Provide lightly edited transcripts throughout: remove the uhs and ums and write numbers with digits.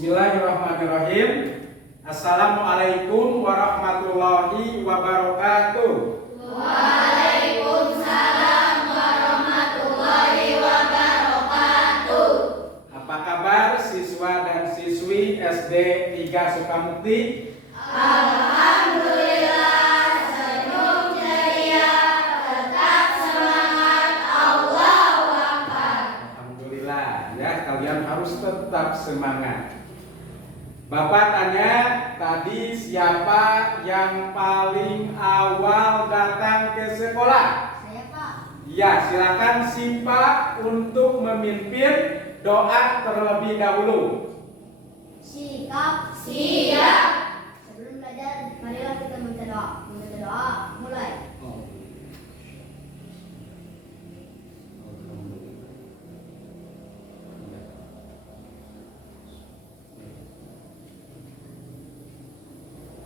Bismillahirrahmanirrahim. Assalamualaikum warahmatullahi wabarakatuh. Waalaikumsalam warahmatullahi wabarakatuh. Apa kabar siswa dan siswi SD 3 Sukamukti? Alhamdulillah, senyum ceria, tetap semangat, Allahu Akbar. Alhamdulillah ya, kalian harus tetap semangat. Bapak tanya tadi, siapa yang paling awal datang ke sekolah? Saya, Pak. Ya, silakan si Pak untuk memimpin doa terlebih dahulu. Sikap siap. Sebelum belajar, marilah kita membaca doa. Membaca doa, mulai.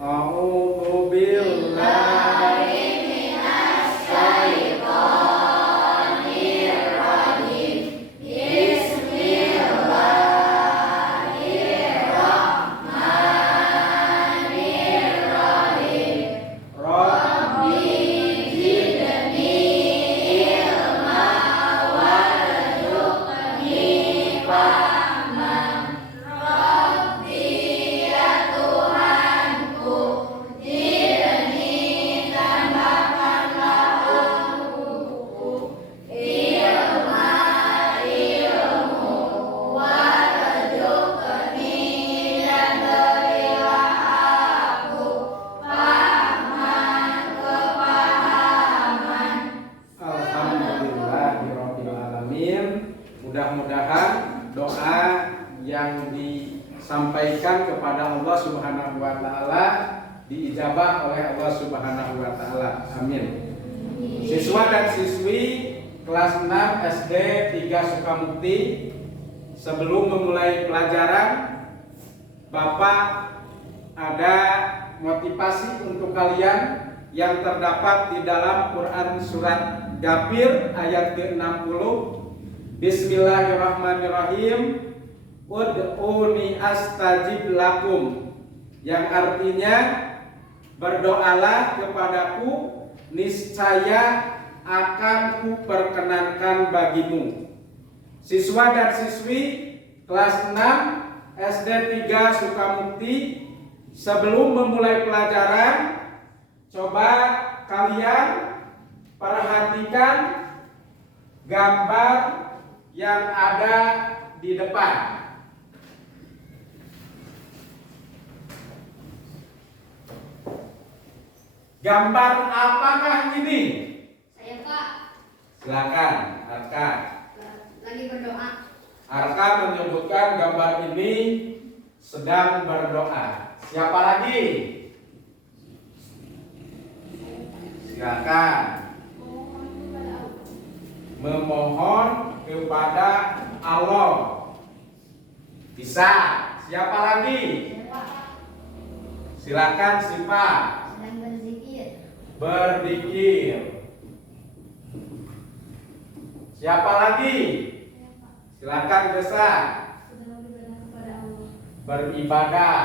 A'udzu billahi minasyaitonir rajim. Bismillahirrahmanirrahim. Rabbi zidni ilma warzuqni fahman. Rabbi ya Tuhanku, zidni tambahkanlah untukku ilmu warzuqni dan berilah aku pahaman kepahaman. Alhamdulillahirabbil alamin. Mudah-mudahan doa yang disampaikan kepada Allah Subhanahu wa taala diijabah oleh Allah Subhanahu wa taala. Amin. Siswa dan siswi kelas 6 SD 3 Sukamukti, sebelum memulai pelajaran, Bapak ada motivasi untuk kalian yang terdapat di dalam Quran surat Ghafir ayat ke-60. Bismillahirrahmanirrahim. Ud'uni astajib lakum, yang artinya berdoalah kepadaku, niscaya akan kuperkenankan bagimu. Siswa dan siswi kelas 6 SD 3 Sukamukti, sebelum memulai pelajaran, coba kalian perhatikan gambar yang ada di depan. Gambar apakah ini? Saya, Pak, Silakan, Arka. lagi berdoa. Arka menyebutkan gambar ini sedang berdoa. Siapa lagi? Silakan. Memohon kepada Allah. Bisa. Siapa lagi? Saya, Pak, Silakan si Pak. sedang berzikir. Berzikir. Siapa lagi? Saya, Pak, Silakan Desa. sedang beribadah kepada Allah. Beribadah.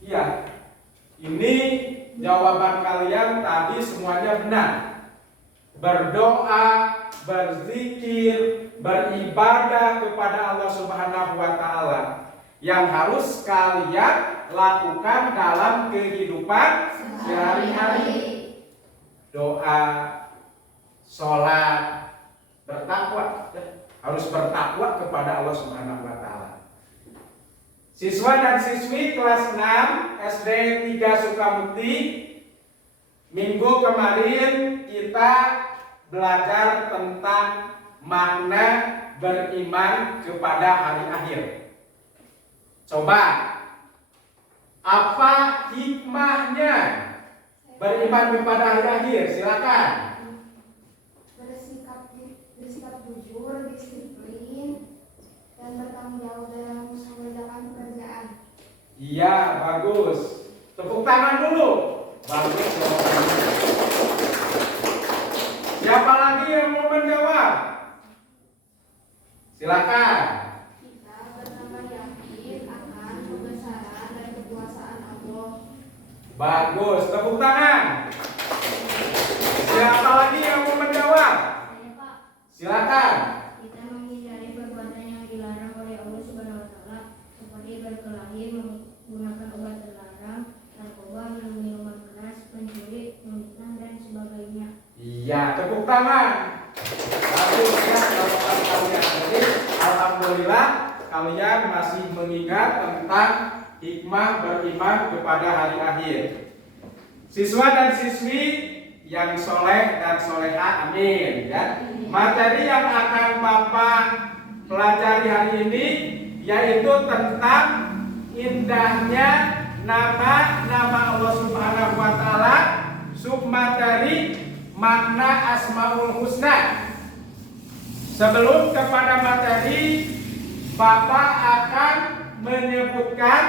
Iya. Ini jawaban kalian tadi semuanya benar. Berdoa, berzikir, beribadah kepada Allah Subhanahu wa taala yang harus kalian lakukan dalam kehidupan sehari-hari. Doa, sholat, bertakwa, harus bertakwa kepada Allah Subhanahu wa taala. Siswa dan siswi kelas 6 SD 3 Sukamukti, minggu kemarin kita belajar tentang makna beriman kepada hari akhir. Coba, apa hikmahnya beriman kepada hari akhir? Silakan. Bersikap jujur, disiplin, dan bertanggung jawab dalam mengerjakan pekerjaan. Iya, bagus. Tepuk tangan dulu. Bagus jawabannya. Siapa lagi yang mau menjawab? Silakan. Kita bersama yakin akan kebesaran dan kekuasaan Allah. Bagus, tepuk tangan. Siapa lagi yang mau menjawab? Saya Pak. Silakan. Kita menghindari perbuatan yang dilarang oleh Allah Subhanahu wa taala seperti berkelahi, menggunakan obat terlarang, narkoba, minum minuman keras, pencuri, memfitnah dan sebagainya. Iya, tepuk tangan. Bagus ya jawaban kalian. Jadi alhamdulillah kalian masih mengingat tentang hikmah beriman kepada hari akhir. Siswa dan siswi yang soleh dan soleha, amin ya. Materi yang akan Bapak pelajari hari ini yaitu tentang indahnya nama Allah Subhanahu wa taala, submateri makna Asmaul Husna. Sebelum kepada materi, Bapak akan menyebutkan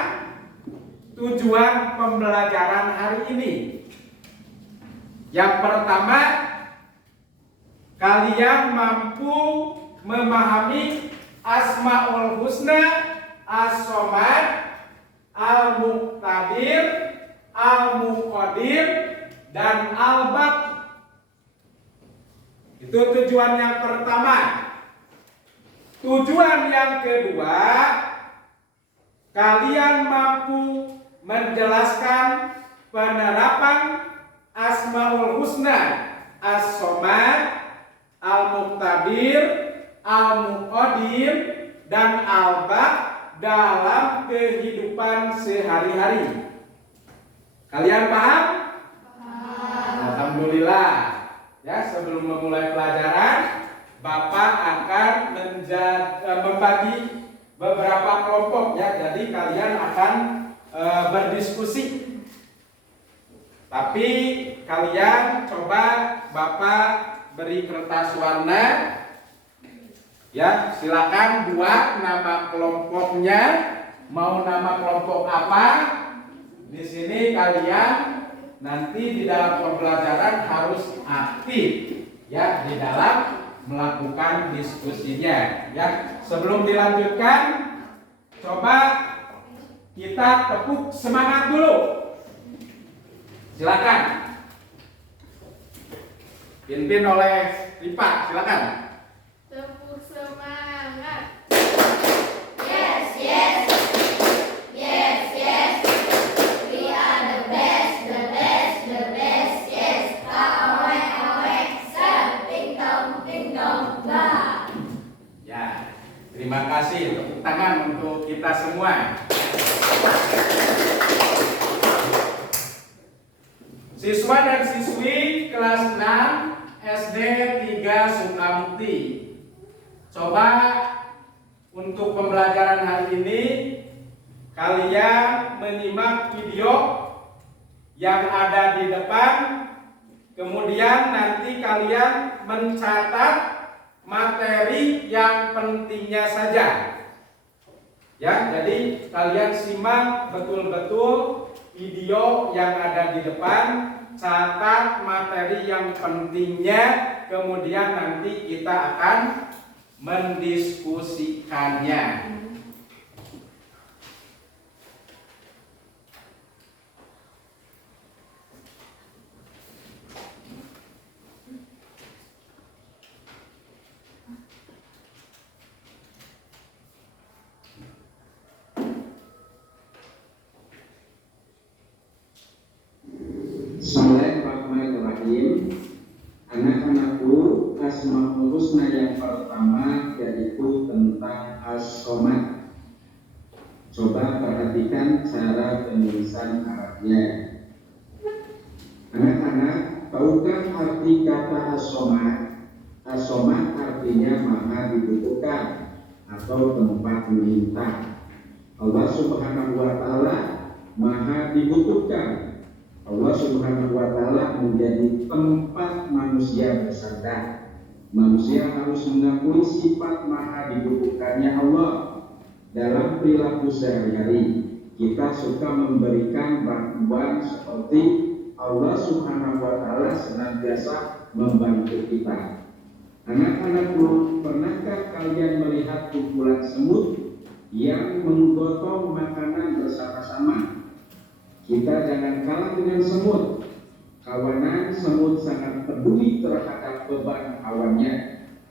tujuan pembelajaran hari ini. Yang pertama, kalian mampu memahami Asmaul Husna, As-Somad, Al-Muqtadir, Al-Muqadir, dan Al-Baq. Itu tujuan yang pertama. Tujuan yang kedua, kalian mampu menjelaskan penerapan Asmaul Husna, As-Somad, Al-Muqtadir, Al-Muqadir, dan Al-Baq dalam kehidupan sehari-hari. Kalian paham? Alhamdulillah. Ya, sebelum memulai pelajaran, Bapak akan membagi beberapa kelompok ya. Jadi kalian akan berdiskusi. Tapi kalian coba Bapak beri kertas warna. Ya, silakan buat nama kelompoknya. Mau nama kelompok apa? Di sini kalian nanti di dalam pembelajaran harus aktif ya di dalam melakukan diskusinya ya. Sebelum dilanjutkan, coba kita tepuk semangat dulu. Silakan. Dipimpin oleh Rifa, silakan. Tepuk semangat. Yes, yes. Yes, yes. We are the best, the best, the best. Yes. Awek, awek, sir. Ding dong, ba. Ya, terima kasih. Tepuk tangan untuk kita semua. Siswa dan siswi kelas 6 SD 3 Sukamti. Coba untuk pembelajaran hari ini kalian menyimak video yang ada di depan. Kemudian nanti kalian mencatat materi yang pentingnya saja. Ya, jadi kalian simak betul-betul video yang ada di depan, catat materi yang pentingnya, kemudian nanti kita akan mendiskusikannya. Bismillahirrahmanirrahim. Anak-anakku, Asmaul Husna yang pertama yaitu tentang As-Somad. Coba perhatikan cara penulisan Arabnya. Anak-anak, tahukah arti kata As-Somad? As-Somad artinya maha dibutuhkan atau tempat meminta. Allah Subhanahu wa taala maha dibutuhkan. Allah Subhanahu wa taala menjadi tempat manusia bersandar. Manusia harus mengakui sifat maha dibutuhkannya Allah dalam perilaku sehari-hari. Kita suka memberikan bantuan seperti Allah Subhanahu wa taala senantiasa membantu kita. Anak-anakku, pernahkah kalian melihat Kita jangan kalah dengan semut. Kawanan semut sangat peduli terhadap beban kawannya.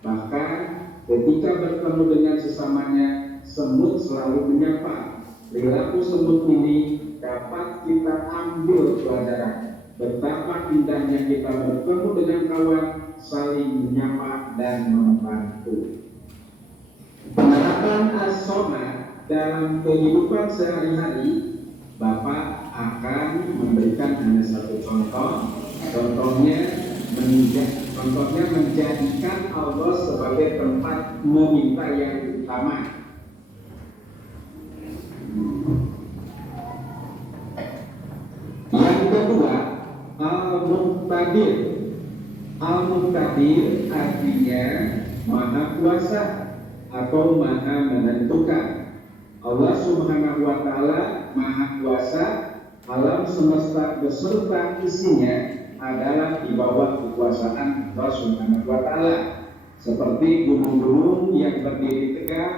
Bahkan ketika bertemu dengan sesamanya, semut selalu menyapa. Perilaku semut ini dapat kita ambil pelajaran. Betapa indahnya kita bertemu dengan kawan, saling menyapa dan membantu. Penerapan as-soma dalam kehidupan sehari-hari, Bapak akan memberikan hanya satu contoh. Contohnya menjadikan Allah sebagai tempat meminta yang utama. Yang kedua, Al-Muqtadir. Al-Muqtadir artinya Maha Kuasa atau Maha Menentukan. Allah Subhanahu wa Ta'ala Maha Kuasa. Alam semesta beserta isinya adalah di bawah kekuasaan Allah Subhanahu wa Ta'ala. Seperti gunung-gunung yang berdiri tegak,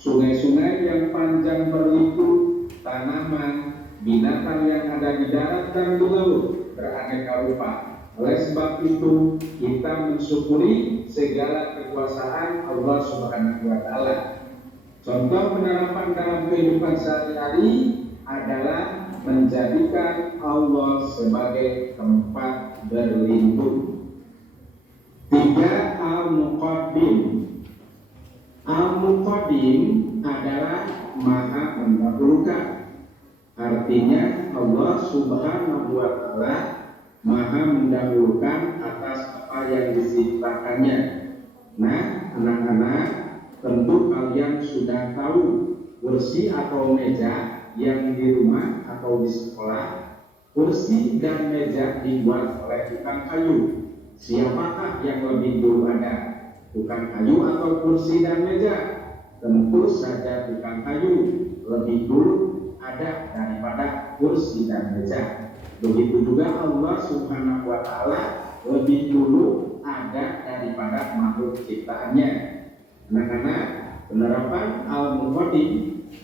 sungai-sungai yang panjang berliku, tanaman, binatang yang ada di darat dan di laut beraneka rupa. Oleh sebab itu kita mensyukuri segala kekuasaan Allah Subhanahu wa Ta'ala. Contoh penerapan dalam kehidupan sehari-hari adalah menjadikan Allah sebagai tempat berlindung. 3. Al-Muqaddim. Al-Muqaddim adalah Maha mendahulukan. Artinya Allah Subhanahu wa Ta'ala Maha mendahulukan atas apa yang diciptakannya. Nah, anak-anak, tentu kalian sudah tahu kursi atau meja yang di rumah atau di sekolah. Kursi dan meja dibuat oleh tukang kayu. Siapakah yang lebih dulu ada? Tukang kayu atau kursi dan meja? Tentu saja tukang kayu lebih dulu ada daripada kursi dan meja. Begitu juga Allah Subhanahu wa Ta'ala lebih dulu ada daripada makhluk ciptaannya. Anak-anak, penerapan Al-Muqaddim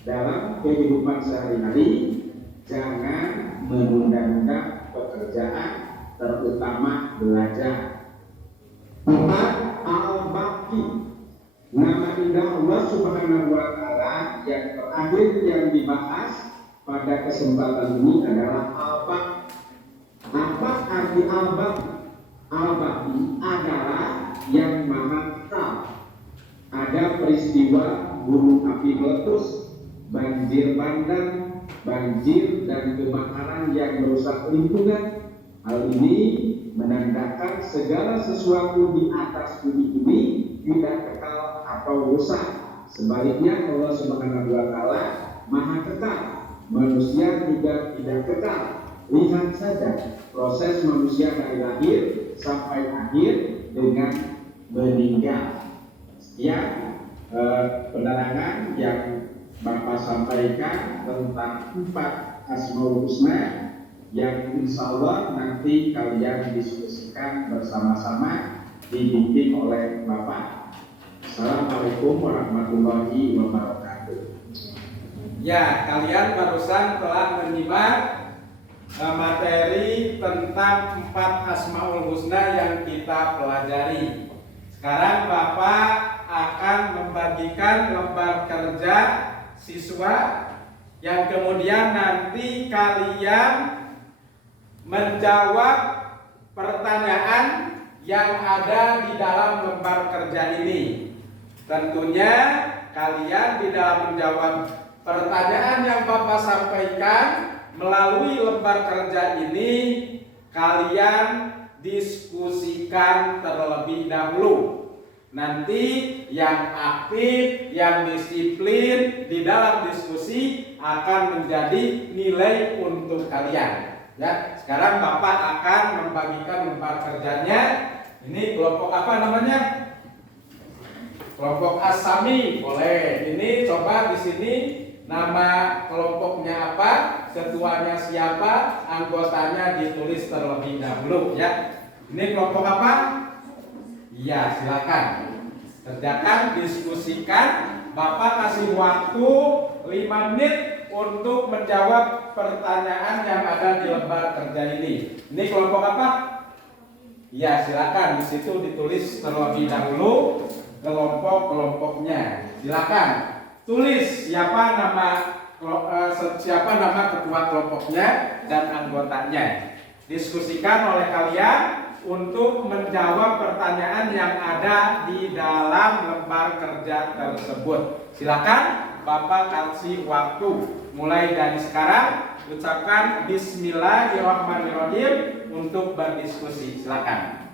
dalam kehidupan sehari-hari, jangan menunda-nunda pekerjaan, terutama belajar. 4. Al-Baqi. Nama indah Allah Subhanahu wa Ta'ala yang terakhir yang dibahas pada kesempatan ini adalah Al-Baqi. Apa arti Al-Baqi? Al-Baqi adalah yang maha kekal. Ada peristiwa gunung api meletus, banjir bandang, banjir dan kebakaran yang merusak lingkungan. Hal ini menandakan segala sesuatu di atas bumi ini tidak kekal atau rusak. Sebaliknya Allah Subhanahu wa Ta'ala Maha kekal. Manusia juga tidak kekal. Lihat saja proses manusia dari lahir sampai akhir dengan meninggal. Sekian penerangan yang Bapak sampaikan tentang 4 Asmaul Husna yang insya Allah nanti kalian diskusikan bersama-sama dibimbing oleh Bapak. Assalamualaikum warahmatullahi wabarakatuh. Ya, kalian barusan telah menyimak materi tentang 4 Asmaul Husna yang kita pelajari. Sekarang Bapak akan membagikan lembar kerja siswa yang kemudian nanti kalian menjawab pertanyaan yang ada di dalam lembar kerja ini. Tentunya kalian di dalam menjawab pertanyaan yang Bapak sampaikan melalui lembar kerja ini, kalian diskusikan terlebih dahulu. Nanti yang aktif, yang disiplin di dalam diskusi akan menjadi nilai untuk kalian. Ya, sekarang Bapak akan membagikan lembar kerjanya. Ini kelompok apa namanya? Kelompok Asami, boleh. Ini coba di sini nama kelompoknya apa, ketuanya siapa, anggotanya ditulis terlebih dahulu ya. Ini kelompok apa? Ya, silakan. Kerjakan, diskusikan. Bapak kasih waktu 5 menit untuk menjawab pertanyaan yang ada di lembar kerja ini. Ini kelompok apa? Ya, silakan di situ ditulis terlebih dahulu kelompok-kelompoknya. Silakan tulis siapa nama ketua kelompoknya dan anggotanya. Diskusikan oleh kalian untuk menjawab pertanyaan yang ada di dalam lembar kerja tersebut. Silakan Bapak kasih waktu mulai dari sekarang. Ucapkan Bismillahirrahmanirrahim untuk berdiskusi. Silakan.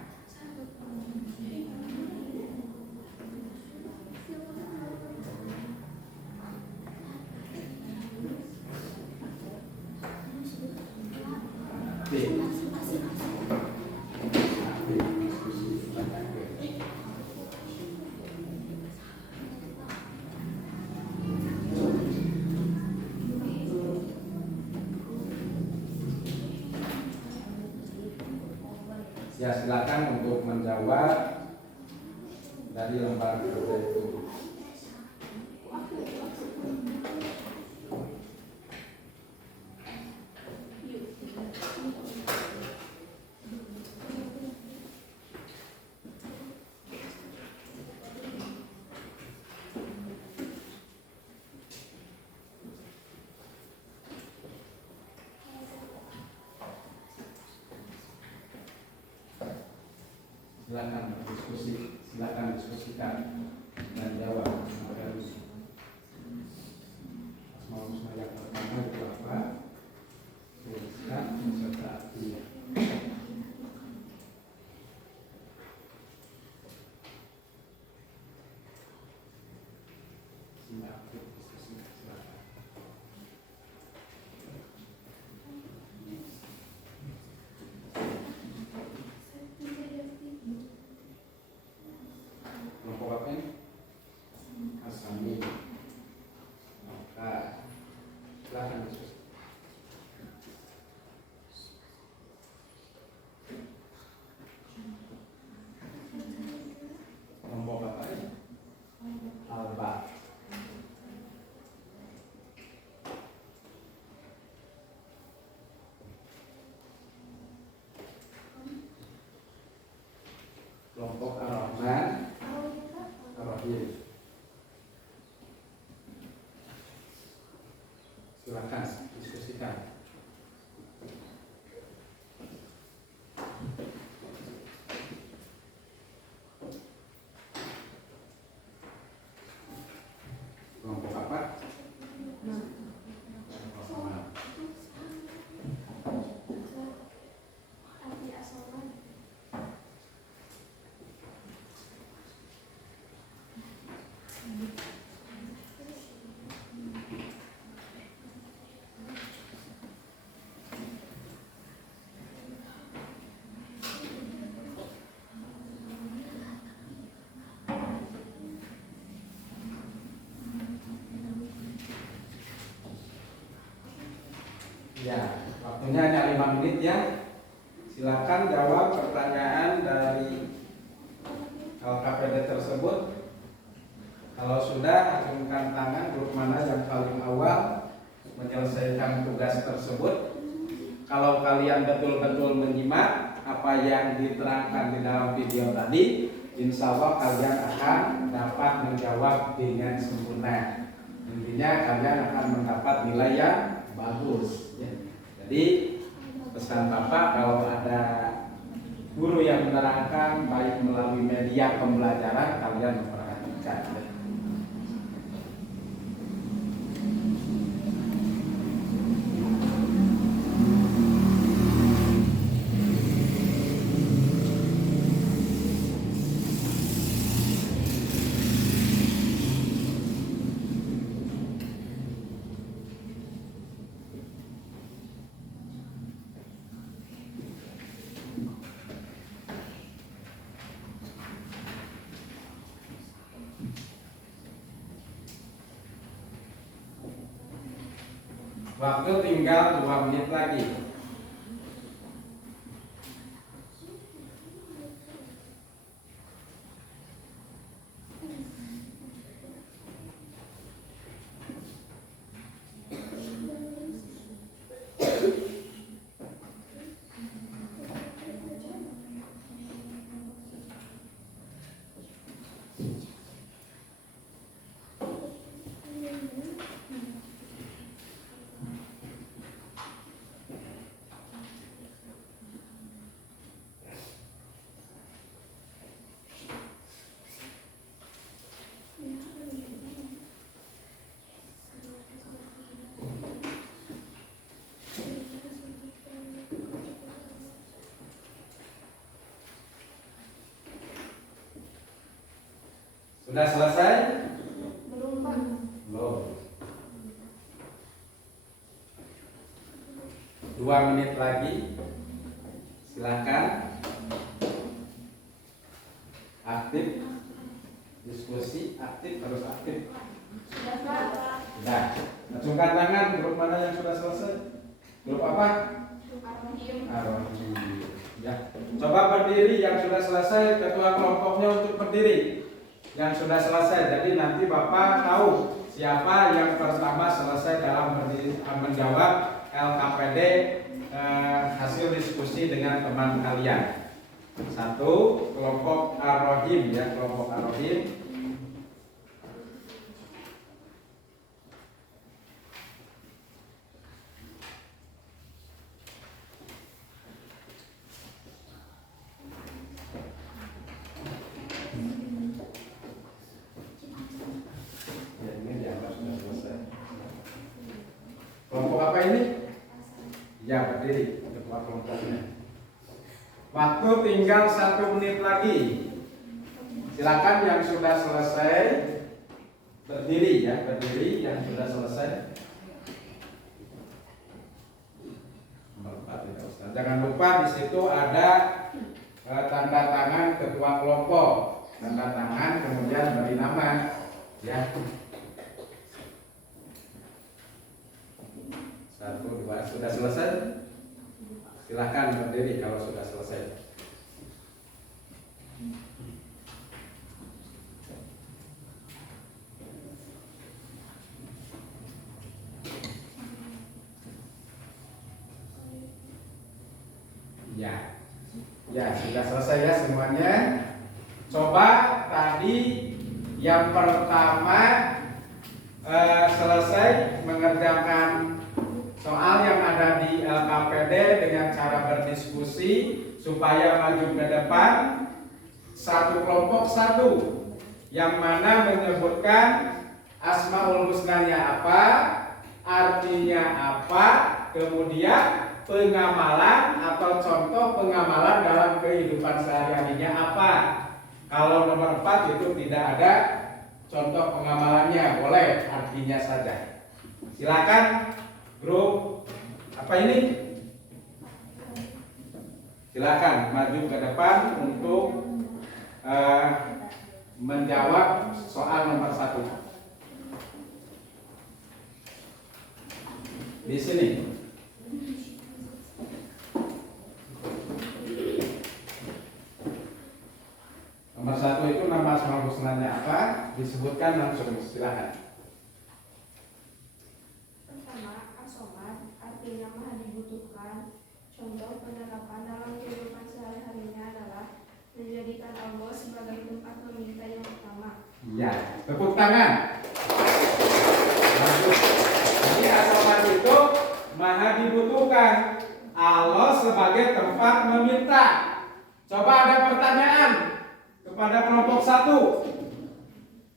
Ya, silakan untuk menjawab dari lembar kerja itu. Silakan berdiskusi, silakan diskusikan dan jawab. Asmaul husna yang pertama itu apa? Tuliskan beserta artinya. Silakan. Kelompok apa ini? Asami. Maka silakan diskusi. Kelompok apa ini? Alba. Kelompok Ar-Rahman. Ar-Rahim. Silakan diskusikan. Kelompok apa? Ya, waktunya hanya 5 menit ya. Silakan jawab pertanyaan dari LKPD tersebut. Kalau sudah, acungkan tangan grup mana yang paling awal menyelesaikan tugas tersebut. Kalau kalian betul-betul menyimak apa yang diterangkan di dalam video tadi, insya Allah kalian akan dapat menjawab dengan sempurna. Intinya kalian akan mendapat nilai yang bagus. Jadi pesan Bapak, kalau ada guru yang menerangkan baik melalui media pembelajaran, kalian memperhatikan. Waktu tinggal 2 menit lagi. Sudah selesai? Belum Pak. Belum. 2 menit lagi. Silakan. Aktif. Diskusi aktif, harus aktif. Sudah Pak. Sudah. Acungkan tangan. Grup mana yang sudah selesai? Grup apa? Ar-Rahim. Ar-Rahim. Ya. Coba berdiri yang sudah selesai. Ketua kelompoknya untuk berdiri. Yang sudah selesai. Jadi nanti Bapak tahu siapa yang pertama selesai dalam menjawab LKPD hasil diskusi dengan teman kalian. 1, kelompok Ar-Rahim ya, kelompok Ar-Rahim. Ya, ini dianggap sudah selesai. Kelompok apa ini? Ya, berdiri ketua kelompoknya. Waktu tinggal 1 menit lagi. Silakan yang sudah selesai berdiri ya, berdiri yang sudah selesai. Nomor 4 ya, Ustaz. Jangan lupa di situ ada tanda tangan ketua kelompok, tanda tangan kemudian beri nama ya. 1, 2 sudah selesai. Silahkan berdiri kalau sudah selesai. Ya, sudah selesai ya semuanya. Coba tadi yang pertama selesai mengerjakan soal yang ada di LKPD dengan cara berdiskusi supaya maju ke depan. 1 kelompok 1 yang mana menyebutkan Asmaul Husnanya apa, artinya apa, kemudian pengamalan atau contoh pengamalan dalam kehidupan sehari-harinya apa. Kalau nomor 4 itu tidak ada contoh pengamalannya, boleh artinya saja. Silakan grup apa ini? Silakan maju ke depan untuk menjawab soal nomor 1. Di sini. Nomor 1 itu nama Asmaul Husnanya apa? Disebutkan langsung, silakan. Pertama, as-somad artinya maha dibutuhkan. Contoh penerapan dalam kehidupan sehari-harinya adalah menjadikan Allah sebagai tempat meminta yang utama. Ya, tepuk tangan. Bagus. Jadi as-somad itu maha dibutuhkan. Allah sebagai tempat meminta. Coba ada pertanyaan kepada kelompok 1.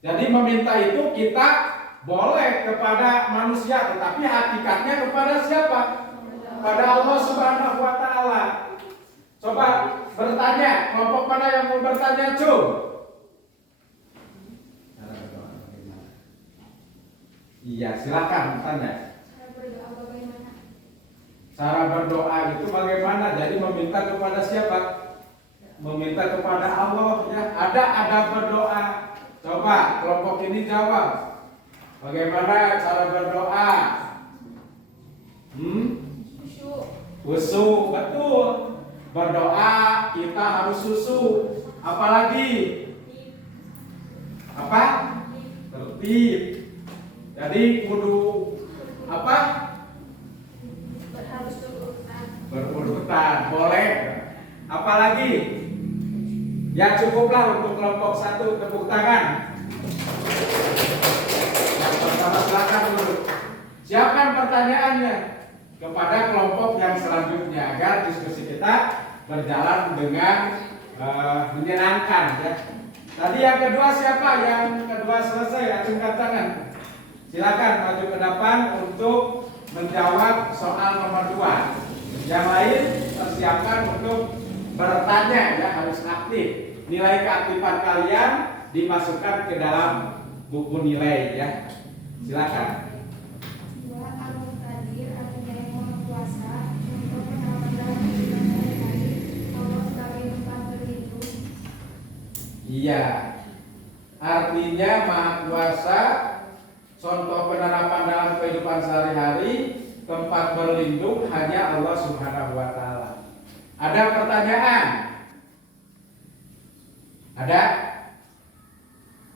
Jadi meminta itu kita boleh kepada manusia, tetapi hakikatnya kepada siapa? Kepada Allah Subhanahu wa Ta'ala. Coba bertanya, kelompok mana yang mau bertanya, Cung? Iya, silakan tanya. Cara berdoa bagaimana? Cara berdoa itu bagaimana? Jadi meminta kepada siapa? Meminta kepada Allah ya. Ada berdoa. Coba kelompok ini jawab. Bagaimana cara berdoa? Khusyuk, betul. Berdoa kita harus khusyuk. Apalagi? Apa? Tertib. Jadi kudu apa? Harus berurutan. Berurutan, boleh. Apalagi? Ya cukuplah untuk kelompok 1, tepuk tangan. Yang pertama silakan dulu. Siapkan pertanyaannya kepada kelompok yang selanjutnya agar diskusi kita berjalan dengan menyenangkan ya. Tadi yang kedua siapa? Yang kedua selesai, acungkan tangan. Silakan maju ke depan untuk menjawab soal nomor 2. Yang lain persiapkan untuk bertanya ya, harus aktif. Nilai keaktifan kalian dimasukkan ke dalam buku nilai ya. Silakan. 2. Al-Muqtadir artinya yang maha kuasa. Contoh penerapan dalam kehidupan sehari-hari Allah sebagai tempat berlindung. Iya. Artinya maha kuasa. Contoh penerapan dalam kehidupan sehari-hari, tempat berlindung hanya Allah Subhanahu wa taala. Ada pertanyaan? Ada?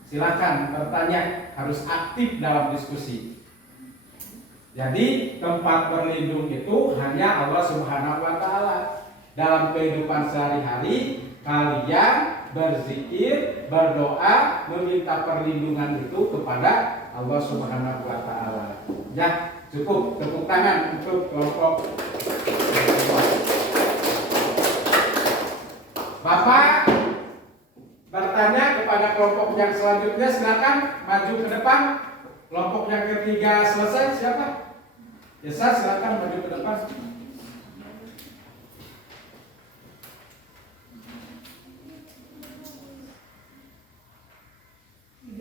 Silakan bertanya, harus aktif dalam diskusi. Jadi tempat berlindung itu hanya Allah Subhanahu wa taala. Dalam kehidupan sehari-hari kalian berzikir, berdoa, meminta perlindungan itu kepada Allah Subhanahu wa taala. Ya, cukup tepuk tangan untuk kelompok. Bapak bertanya kepada kelompok yang selanjutnya, silakan maju ke depan. Kelompok yang ketiga selesai, siapa? Yesa, silakan maju ke depan.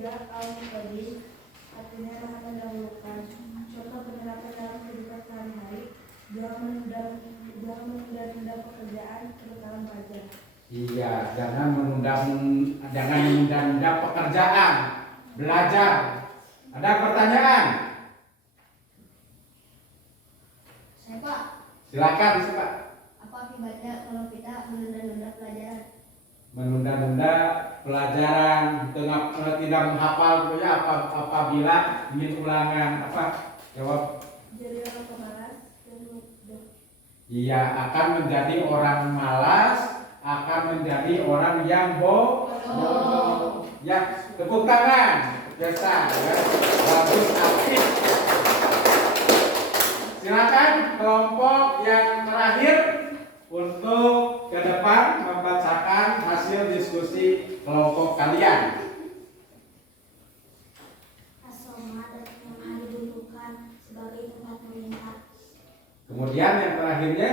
Al-Muqtadir artinya maha mendahulukan. Contoh penerapan dalam kehidupan sehari-hari, jangan menunda-nunda pekerjaan, terutama pelajar. Iya, jangan menunda-nunda pekerjaan, belajar. Ada pertanyaan? Saya Pak, Silakan, Pak. apa akibatnya kalau kita menunda-nunda pelajaran? Menunda-nunda pelajaran, tidak menghafal gitu ya, apabila ingin ulangan apa? Jawab. Jadi orang pemalas dan mudah. Iya, akan menjadi orang malas, akan menjadi orang yang bodoh. Ya, tepuk tangan. Biasa, ya. Bagus, aktif. Silakan kelompok yang terakhir untuk ke depan membacakan hasil diskusi kelompok kalian. As-Somad yang maha dibutuhkan sebagai tempat meminta. Kemudian yang terakhirnya,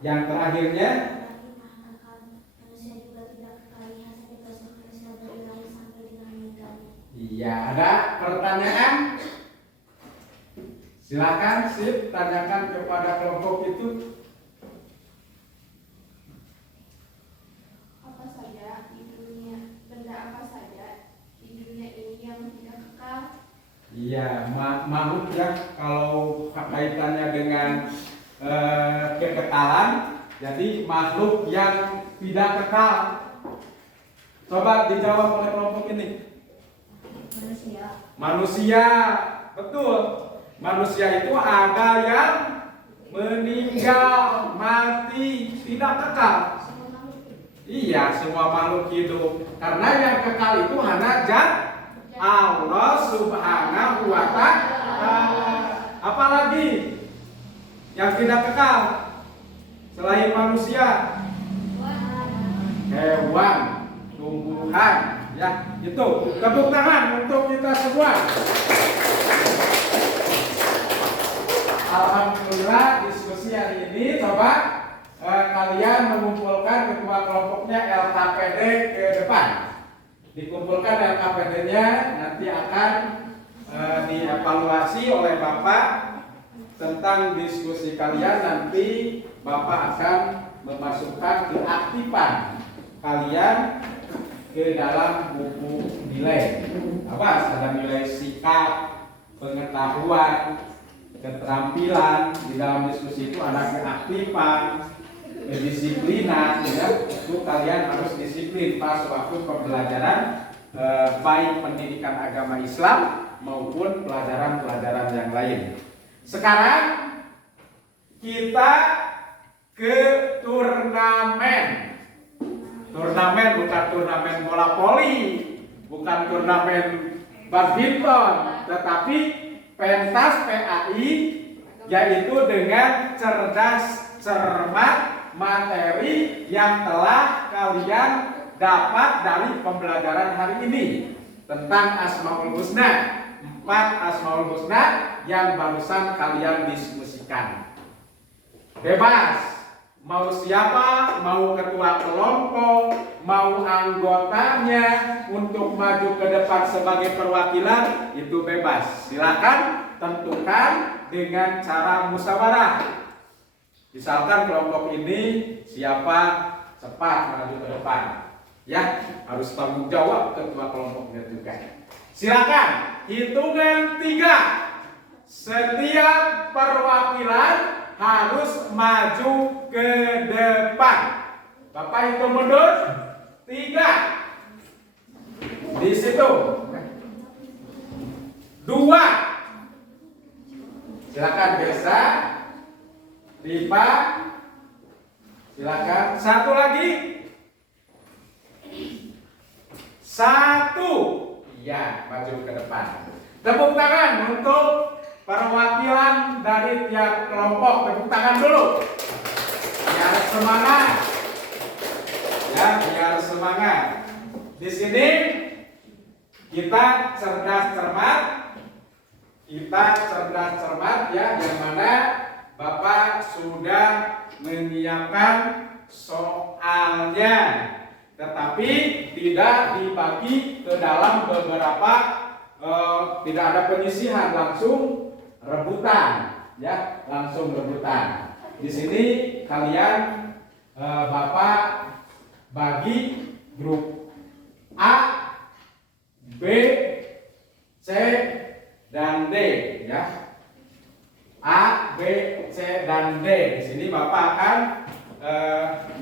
Terakhir maha kekal, manusia juga tidak kekalian sampai besok manusia berilahi sampai dengan meninggalnya. iya, ada pertanyaan? Silakan sip, tanyakan kepada kelompok itu. Apa saja di dunia, benda apa saja di dunia ini yang tidak kekal? Iya, makhluk ya, kalau kaitannya dengan kekekalan, jadi makhluk yang tidak kekal. Coba dijawab oleh kelompok ini. Manusia, betul. Manusia itu ada yang meninggal, mati, tidak kekal. Iya, semua makhluk hidup. Karena yang kekal itu hanya zat Allah Subhanahu wa taala. Apalagi yang tidak kekal selain manusia? Hewan, tumbuhan, ya, itu. Tepuk tangan untuk kita semua. Alhamdulillah diskusi hari ini, coba kalian mengumpulkan ketua kelompoknya LKPD ke depan. Dikumpulkan LKPD-nya, nanti akan dievaluasi oleh Bapak tentang diskusi kalian. Nanti Bapak akan memasukkan keaktifan kalian ke dalam buku nilai. Apa? Ada nilai sikap, pengetahuan, keterampilan. Di dalam diskusi itu ada keaktifan, kedisiplinan, ya. Itu kalian harus disiplin pas waktu pembelajaran baik pendidikan agama Islam maupun pelajaran-pelajaran yang lain. Sekarang kita ke turnamen. Turnamen bukan turnamen bola voli, bukan turnamen badminton, tetapi pentas PAI, yaitu dengan cerdas cermat materi yang telah kalian dapat dari pembelajaran hari ini tentang Asmaul Husna, 4 Asmaul Husna yang barusan kalian diskusikan. Bebas mau siapa, mau ketua kelompok, mau anggotanya untuk maju ke depan sebagai perwakilan, itu bebas. Silakan tentukan dengan cara musyawarah. Misalkan kelompok ini siapa cepat maju ke depan, ya harus tanggung jawab ketua kelompoknya juga. Silakan hitungan 3. Setiap perwakilan harus maju ke depan. Bapak hitung mundur 3. Di situ 2. Silakan Desa, Rifa, silakan 1 lagi. 1. Iya, maju ke depan. Tepuk tangan untuk perwakilan dari tiap kelompok. Tepuk tangan dulu. Biar semangat. Ya, biar semangat. Di sini kita cerdas cermat. Kita cerdas cermat ya, yang mana Bapak sudah menyiapkan soalnya, tetapi tidak dibagi ke dalam beberapa, tidak ada penyisihan, langsung rebutan, ya, langsung rebutan. Di sini kalian Bapak bagi grup A, B, C, dan D, ya. A, B, C, dan D. Di sini Bapak akan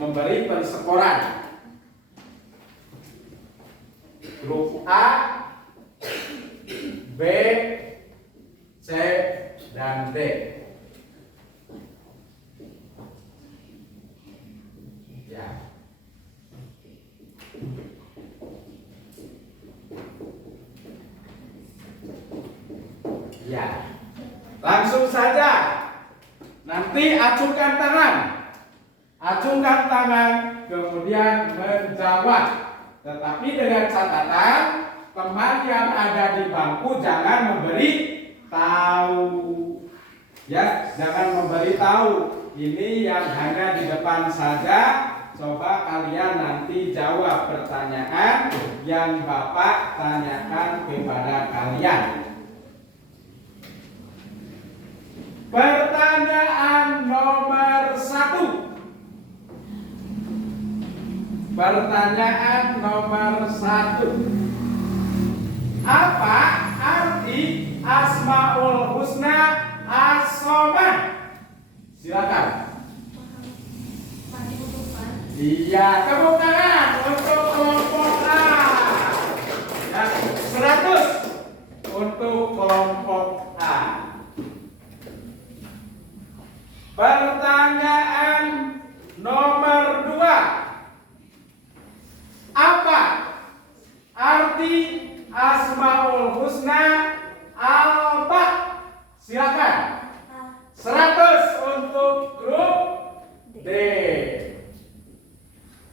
memberi persekoran. Grup A, B, C, dan D. Ya. Ya. Langsung saja. Nanti acungkan tangan. Acungkan tangan, kemudian menjawab. Tetapi dengan catatan, teman yang ada di bangku jangan memberi tahu. Ya, jangan memberi tahu. Ini yang hanya di depan saja. Coba kalian nanti jawab pertanyaan yang Bapak tanyakan kepada kalian. Pertanyaan nomor 1. Pertanyaan nomor 1. Apa arti Asmaul Husna As-Somad? Silakan. Iya, tepuk tangan untuk kelompok A. Ya, 100 untuk kelompok A. Pertanyaan nomor 2. Apa arti Asmaul Husna Al-Ba? Silakan. 100 untuk grup D.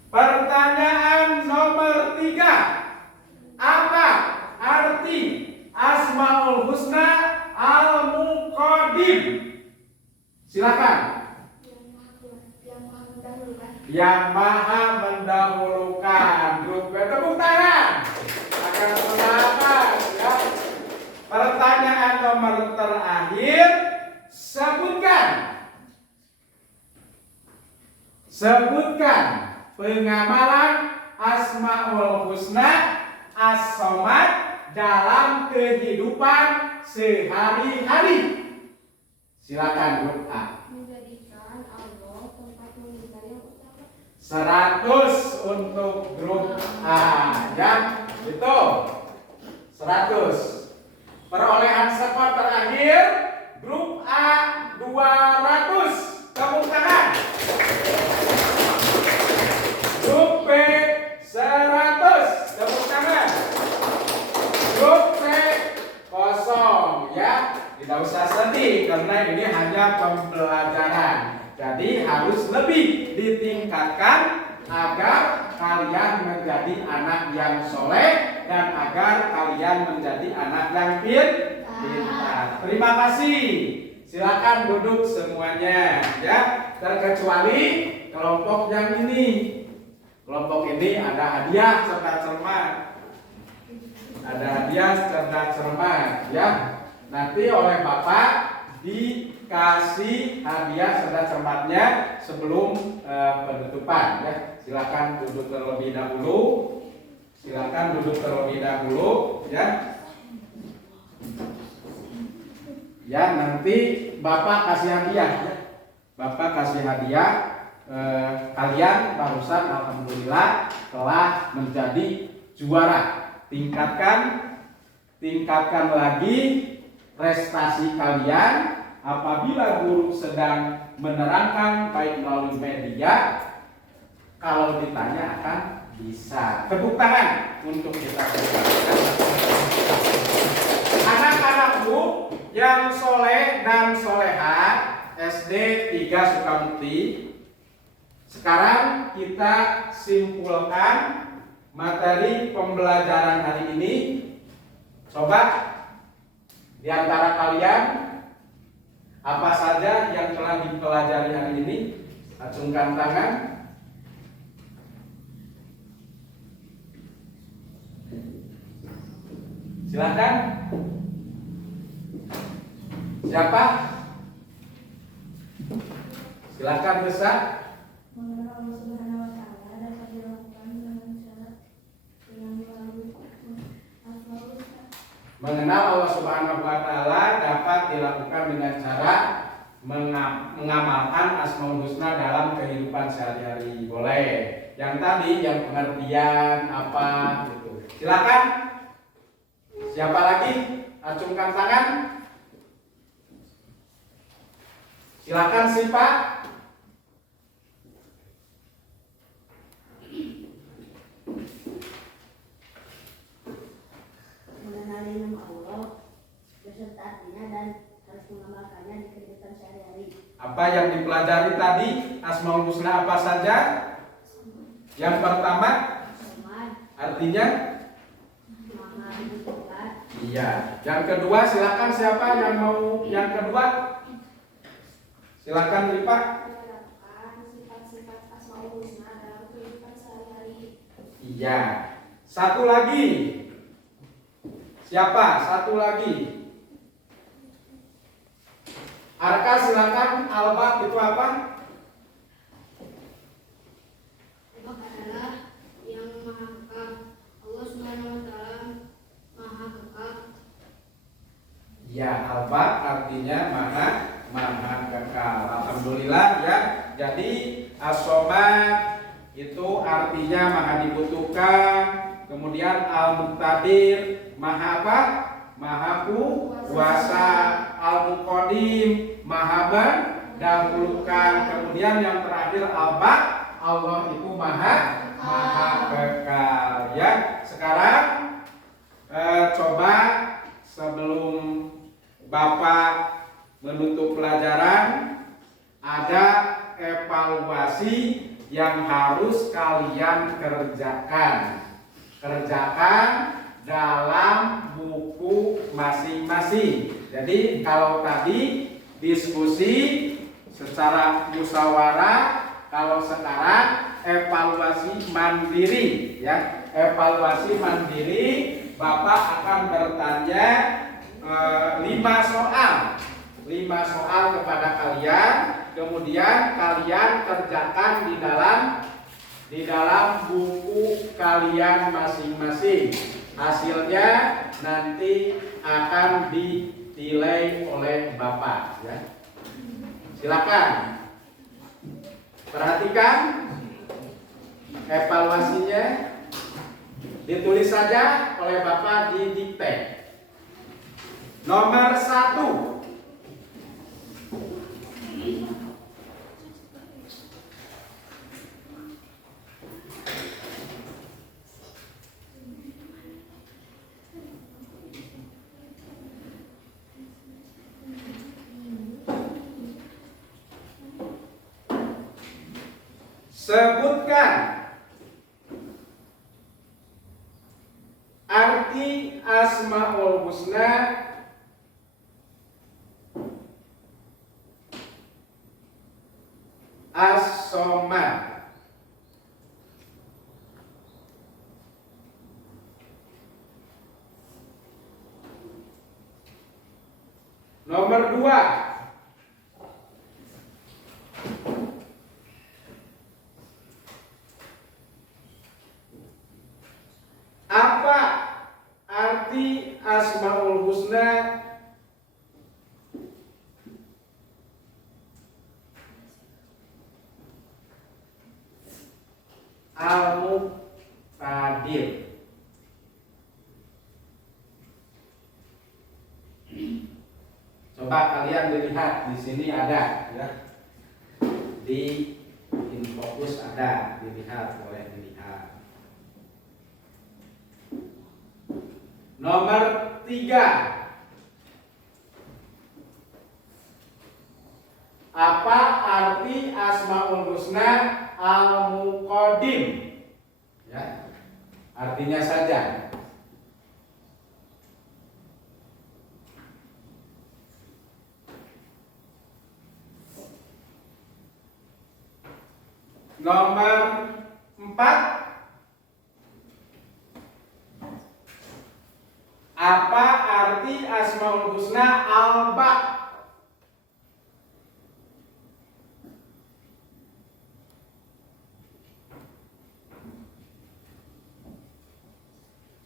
Pertanyaan nomor 3. Apa arti Asmaul Husna Al-Muqaddim? Silakan. Yang maha mendahulukan. Grup B, tepuk tangan. Akan semangat, ya. Pertanyaan nomor terakhir, sebutkan pengamalan Asmaul Husna As-Somad dalam kehidupan sehari-hari. Silakan grup A. Menjadikan Allah tempat meminta yang utama. 100 untuk grup A, ya. Itu 100. Perolehan skor terakhir grup A 200. Tepuk tangan. Grup B 100. Tepuk tangan. Grup C kosong, ya. Tidak usah sedih karena ini hanya pembelajaran. Jadi harus lebih ditingkatkan agar kalian menjadi anak yang soleh dan agar kalian menjadi anak yang pintar. Terima kasih. Silakan duduk semuanya, ya. Terkecuali kelompok yang ini. Kelompok ini ada hadiah cerdas cermat. Ada hadiah cerdas cermat, ya. Nanti oleh Bapak dikasih hadiah cerdas cermatnya sebelum penutupan, ya. Silakan duduk terlebih dahulu. Silakan duduk terlebih dahulu, ya. Ya, nanti Bapak kasih hadiah, ya. Bapak kasih hadiah. Kalian barusan alhamdulillah telah menjadi juara. Tingkatkan lagi prestasi kalian apabila guru sedang menerangkan baik melalui media. Kalau ditanya akan bisa. Tepuk tangan untuk kita. Anak-anakku yang soleh dan soleha SD 3 Sukamukti, sekarang kita simpulkan materi pembelajaran hari ini. Coba di antara kalian apa saja yang telah dipelajari hari ini? Acungkan tangan. Silakan. Siapa? Silakan besar. Mengenal Allah Subhanahu wa Ta'ala dapat dilakukan dengan cara melalui Asmaul Husna. Mengenal Allah Subhanahu wa Ta'ala dapat dilakukan dengan cara mengamalkan Asmaul Husna dalam kehidupan sehari-hari. Boleh. Yang tadi yang pengertian apa gitu. Silakan. Siapa lagi? Acungkan tangan. Silakan sih Pak. Mengenali nama Allah beserta artinya dan harus mengamalkannya di kehidupan sehari-hari. Apa yang dipelajari tadi? Asmaul Husna apa saja? Yang pertama, Somad, artinya? Maha dibutuhkan. Iya. Yang kedua, silakan siapa yang mau yang kedua? Silakan Pak. Menerapkan sifat-sifat Asmaul Husna dalam kehidupan sehari-hari. Iya. Satu lagi. Siapa? Satu lagi. Arka silakan. Alba itu apa? Allah adalah yang maha kekal. Allah Subhanahu wa Ta'ala maha kekal. Ya, Alba artinya maha kekal. Alhamdulillah ya. Jadi as-somad itu artinya maha dibutuhkan. Kemudian al-muqtadir maha apa? Maha kuasa. Al-muqaddim maha mendahulukan. Kemudian yang terakhir al-baq, Allah itu maha kekal ya. Sekarang coba sebelum Bapak menutup pelajaran, ada evaluasi yang harus kalian kerjakan. Kerjakan dalam buku masing-masing. Jadi kalau tadi diskusi secara musyawarah, kalau sekarang evaluasi mandiri ya. Evaluasi mandiri, Bapak akan bertanya 5 soal. 5 soal kepada kalian, kemudian kalian kerjakan di dalam buku kalian masing-masing. Hasilnya nanti akan dinilai oleh Bapak ya. Silakan. Perhatikan evaluasinya, ditulis saja oleh Bapak di dikte. Nomor 1. Sebutkan arti Asmaul Husna As-Somad. Nomor 2, apa arti Asmaul Husna Al-Muqtadir? Coba kalian dilihat di sini ada ya. Di Infocus ada, dilihat, boleh dilihat. Nomor 3, apa arti Asmaul Husna Al-Muqaddim? Ya, artinya saja. Nomor 4, apa arti Asmaul Husna Al-Ba?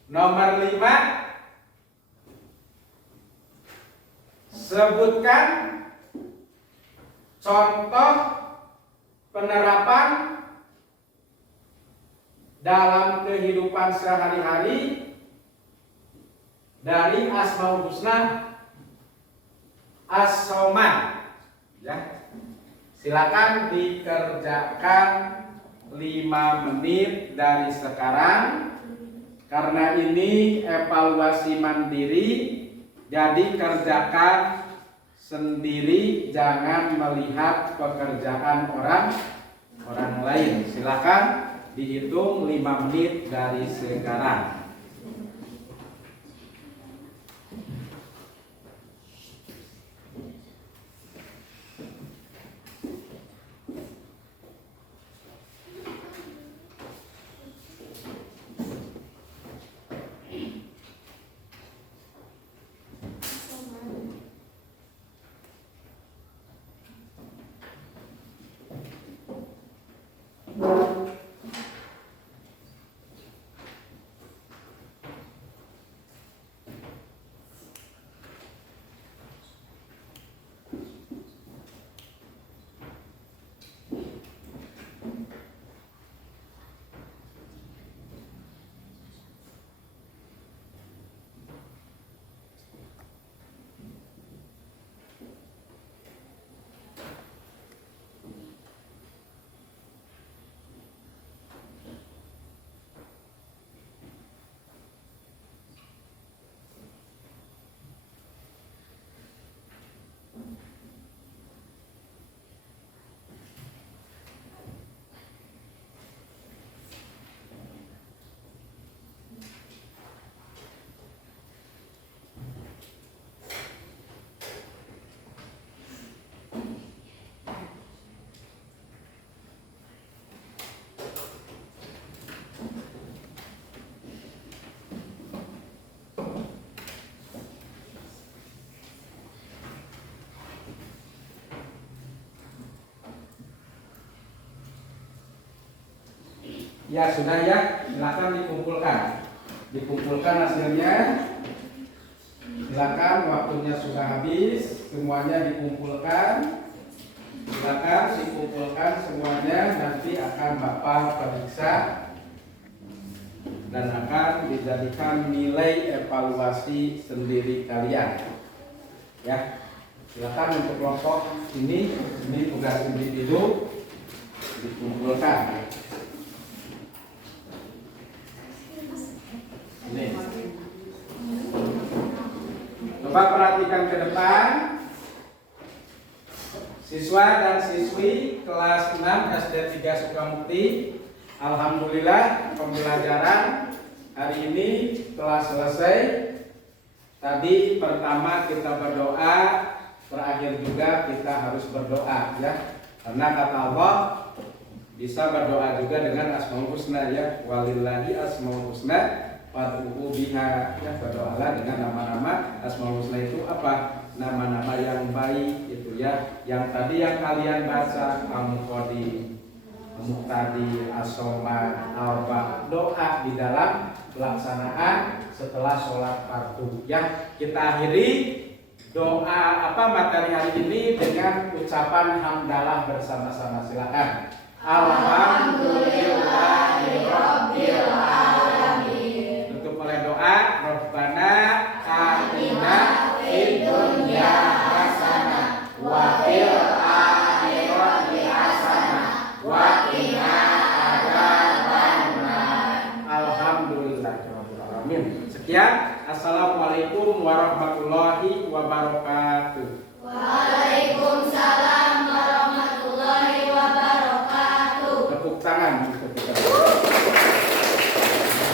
Nomor 5, sebutkan contoh penerapan dalam kehidupan sehari-hari dari Asmaul Husna As-Somad. Ya. Silakan dikerjakan 5 menit dari sekarang. Karena ini evaluasi mandiri, jadi kerjakan sendiri, jangan melihat pekerjaan orang lain. Silakan dihitung 5 menit dari sekarang. Ya sudah ya, silakan dikumpulkan hasilnya. Silakan, waktunya sudah habis, semuanya dikumpulkan. Silakan dikumpulkan semuanya, nanti akan Bapak periksa dan akan dijadikan nilai evaluasi sendiri kalian. Ya, silakan untuk kelompok ini tugas individu dikumpulkan. Ini. Coba perhatikan ke depan. Siswa dan siswi kelas 6 SD 3 Sukamukti, alhamdulillah pembelajaran hari ini telah selesai. Tadi pertama kita berdoa, terakhir juga kita harus berdoa ya. Karena kata Allah bisa berdoa juga dengan Asmaul Husna ya. Walillahi Asmaul Husna fad'uhu biha, ya, berdoalah dengan nama-nama Asmaul Husna itu apa? nama-nama yang baik itu ya, yang tadi yang kalian baca, Al-Muqaddim, Al-Muqtadi, As-Somad, Al-Ba, doa di dalam pelaksanaan setelah sholat fardu ya. Kita akhiri doa materi hari ini dengan ucapan hamdalah bersama-sama, silakan. Alhamdulillahirabbil alamin. Tutup oleh doa, Rabbana atina fid dunya hasanah wa fil akhirati hasanah wa qina adzabannar. Alhamdulillahirabbil alamin. Sekian, assalamualaikum warahmatullahi wabarakatuh.